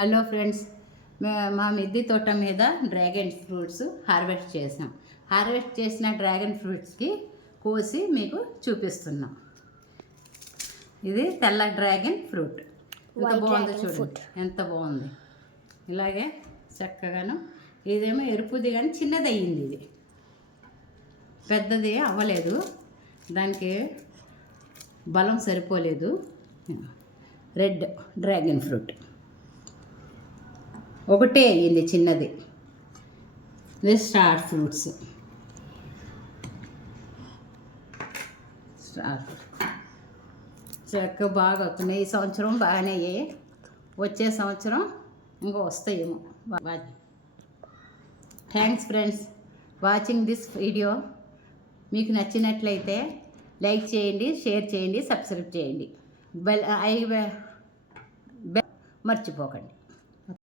Hello friends, మా మిద్దె తోట మీద డ్రాగన్ ఫ్రూట్స్ హార్వెస్ట్ చేసాం. హార్వెస్ట్ చేసిన డ్రాగన్ ఫ్రూట్స్కి కోసి మీకు చూపిస్తున్నాం. ఇది తెల్ల డ్రాగన్ ఫ్రూట్. ఎంత బాగుందో చూడండి, ఎంత బాగుంది. ఇలాగే చక్కగాను. ఇదేమో ఎరుపుది కానీ చిన్నది అయ్యింది. ఇది పెద్దది అవ్వలేదు, దానికి బలం సరిపోలేదు. రెడ్ డ్రాగన్ ఫ్రూట్ ఒకటే అయ్యింది, చిన్నది. ఇది స్టార్ ఫ్రూట్స్. చక్కగా బాగా వస్తున్నాయి. ఈ సంవత్సరం బాగానే అయ్యాయి. వచ్చే సంవత్సరం ఇంకా వస్తాయేమో. Thanks friends watching this video. మీకు నచ్చినట్లయితే లైక్ చేయండి, షేర్ చేయండి, సబ్స్క్రైబ్ చేయండి. బెల్ మర్చిపోకండి.